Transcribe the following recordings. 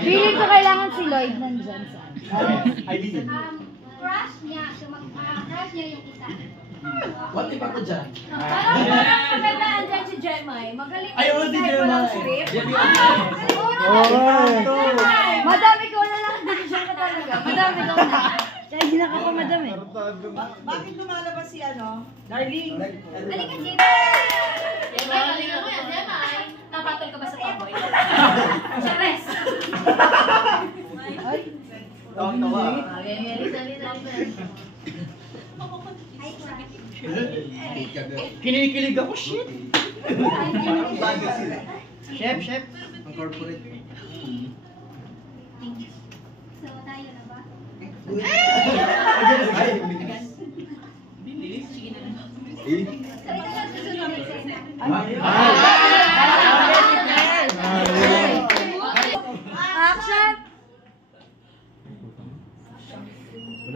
Feeling ko kailangan si Lloyd nandyan sa... Crush niya. Crush niya yung isa. What if ako dyan? Parang magandaan dyan si Jemai. Magaling Ayaw mo si Jemai. Madami ko na lang. Decision ka talaga. Madami ko na. Kaya hindi na ka madami. Bakit lumalabas si ano? Darling. Halika, Jemai. Jemai, halika mo yan, Jemai. Napatol ka ba sa tomboy? Chares. Ay. Tawa. Kinikilig ako, shit! Chef. Ang corporate. So, tayo na ba? So, ito lang susunod na eksena. Action!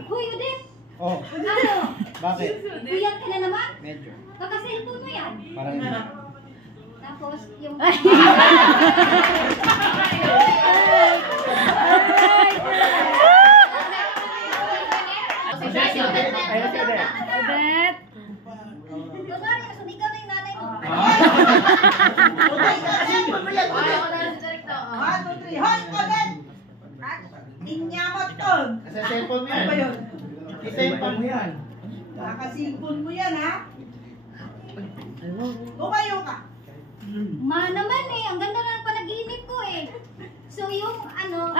Huy, Udit! Oh, Ano? bakit? Buyat ka na naman? Medyo. Kaka-cellphone mo yan. Parang hindi. Tapos, yung... Odette! Kunwari, sumigaw na yung nanay mo. Hoy, Colin! Inyamot to! Nasa cellphone mo yan. Ano ba yun? I-cellphone mo yan. Nakasilpon mo yan, ha? Lumayo ka! Ma naman eh, ang ganda na ng panaginip ko eh. So yung ano...